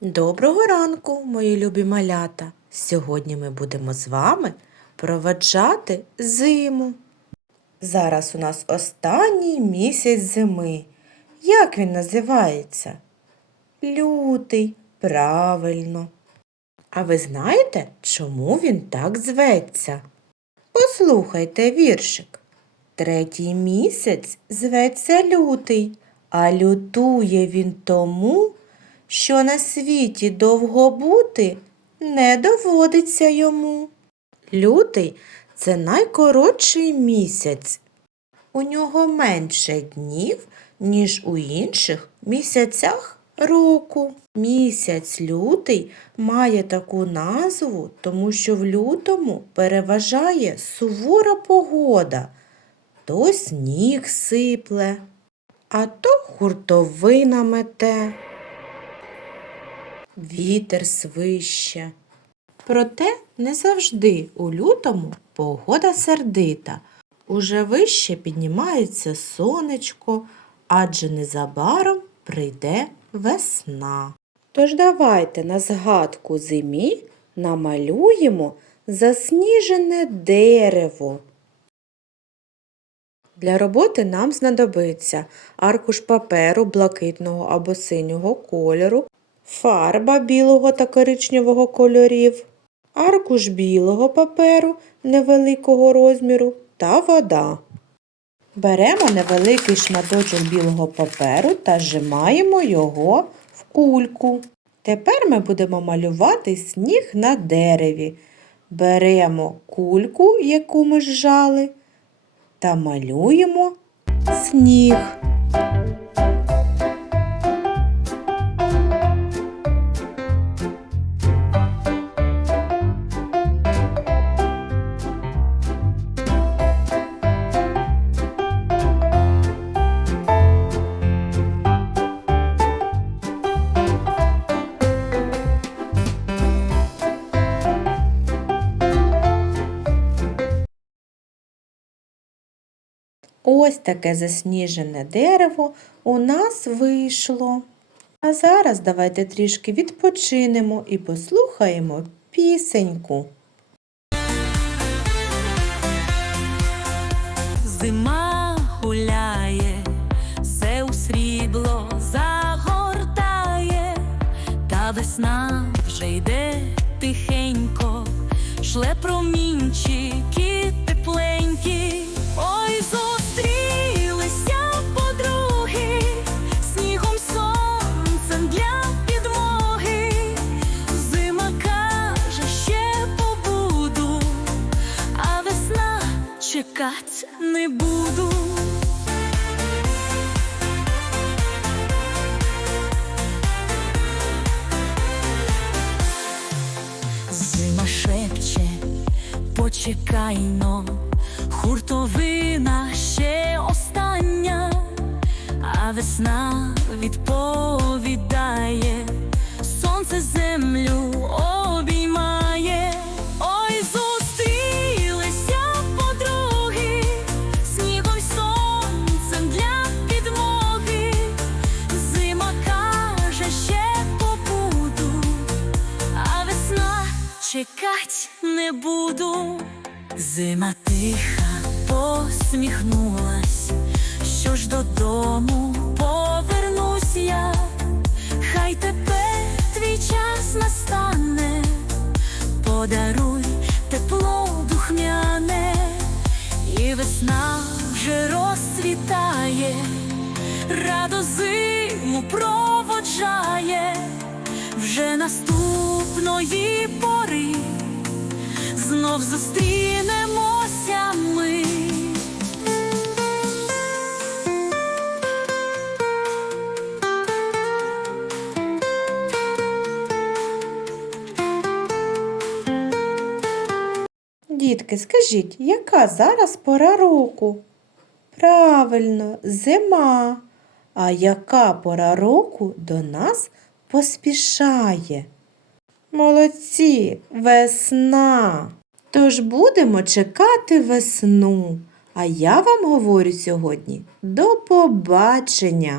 Доброго ранку, мої любі малята! Сьогодні ми будемо з вами проведжати зиму. Зараз у нас останній місяць зими. Як він називається? Лютий, правильно. А ви знаєте, чому він так зветься? Послухайте віршик. Третій місяць зветься лютий, а лютує він тому, що на світі довго бути не доводиться йому. Лютий це найкоротший місяць. У нього менше днів, ніж у інших місяцях року. Місяць лютий має таку назву, тому що в лютому переважає сувора погода. То сніг сипле, а то хуртовина мете вітер свище. Проте не завжди у лютому погода сердита. Уже вище піднімається сонечко, адже незабаром прийде весна. Тож давайте на згадку зимі намалюємо засніжене дерево. Для роботи нам знадобиться аркуш паперу блакитного або синього кольору, фарба білого та коричневого кольорів, аркуш білого паперу невеликого розміру та вода. Беремо невеликий шматочок білого паперу та зжимаємо його в кульку. Тепер ми будемо малювати сніг на дереві. Беремо кульку, яку ми зжали, та малюємо сніг. Ось таке засніжене дерево у нас вийшло. А зараз давайте трішки відпочинемо і послухаємо пісеньку. Зима гуляє, все у срібло загортає, та весна вже йде тихенько, шле промінчики тепленькі. Ой, зустрілися чекать не буду. Зима шепче, почекайно, хуртовина ще остання, а весна чекать не буду. Зима тиха посміхнулась, що ж додому повернусь я, хай тепер твій час настане, подаруй тепло духмяне, і весна вже розцвітає, радо зиму проводжає, вже наступної пори знов зустрінемося ми. Дітки, скажіть, яка зараз пора року? Правильно, зима. А яка пора року до нас поспішає? Молодці, весна. Тож будемо чекати весну. А я вам говорю сьогодні до побачення.